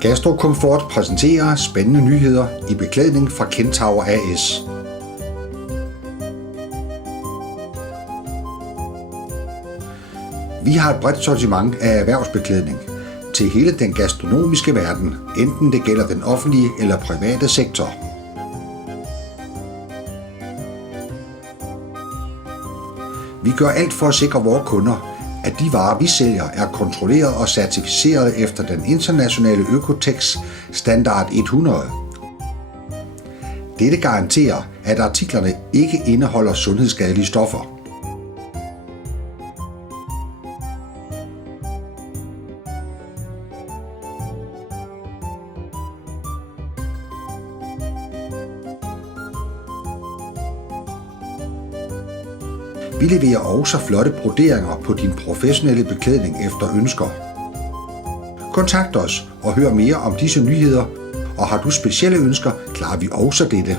GastroComfort præsenterer spændende nyheder i beklædning fra Kentaur AS. Vi har et bredt sortiment af erhvervsbeklædning til hele den gastronomiske verden, enten det gælder den offentlige eller private sektor. Vi gør alt for at sikre vores kunder, at de varer, vi sælger, er kontrolleret og certificeret efter den internationale Økotex standard 100. Dette garanterer, at artiklerne ikke indeholder sundhedsskadelige stoffer. Vi leverer også flotte broderinger på din professionelle beklædning efter ønsker. Kontakt os og hør mere om disse nyheder, og har du specielle ønsker, klarer vi også dette.